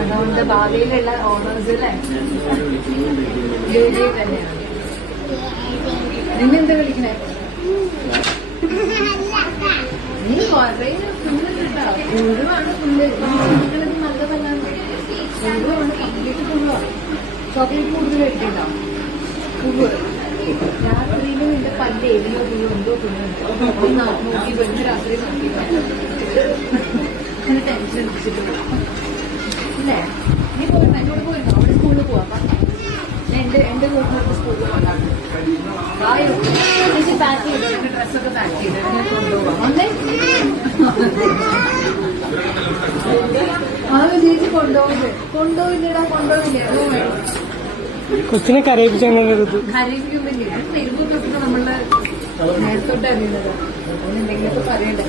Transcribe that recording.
അതുകൊണ്ട് ഭാവിയിലുള്ള ഓണേഴ്സ് അല്ലേ തന്നെയാണ്. നിന്നെന്താ വിളിക്കണേ? നീ കുറേ ഫുള്ള് കിട്ടാ ഒഴിവാണ് ഫുള്ള്. നിങ്ങളത് നല്ലതല്ല. ഒഴിവാണ് കംപ്ലീറ്റ് ഫുള്ളാണ്. ചോക്ലേറ്റ് കൂടുതൽ കഴിക്കണ്ട. ഫുള്ള് രാത്രിയിലും എന്റെ പല്ല് എരിയോ പുള്ളോ എന്തോ പുള്ളുണ്ട്. നോക്കി വെച്ച് രാത്രി നോക്കി അങ്ങനെ ടെൻഷൻ അടിച്ചിട്ട് അല്ലേ? നീ പോയിരുന്നോ? എന്നോട് പോയിരുന്നോ? അവിടെ സ്കൂളിൽ പോവാം. എന്റെ വീട്ടിലോട്ട് സ്കൂളിൽ പോകാം. ചേച്ചി പാക്ക് ചെയ്തോ? എന്റെ ഡ്രസ്സൊക്കെ പാക്ക് ചെയ്തോ? കൊണ്ടുപോവാം. വന്നേ ചേച്ചി കൊണ്ടുപോയില്ലടാ. കൊണ്ടുപോയില്ലേ? കൊച്ചിനെ കരയിപ്പിച്ചങ്ങനെ കരയിപ്പിക്കുന്നില്ല. ഫേസ്ബുക്ക് തൊട്ടിട്ട് നമ്മളുടെ നേരത്തോട്ട് അറിയുന്നത്. എന്തെങ്കിലുമൊക്കെ പറയണ്ടേ?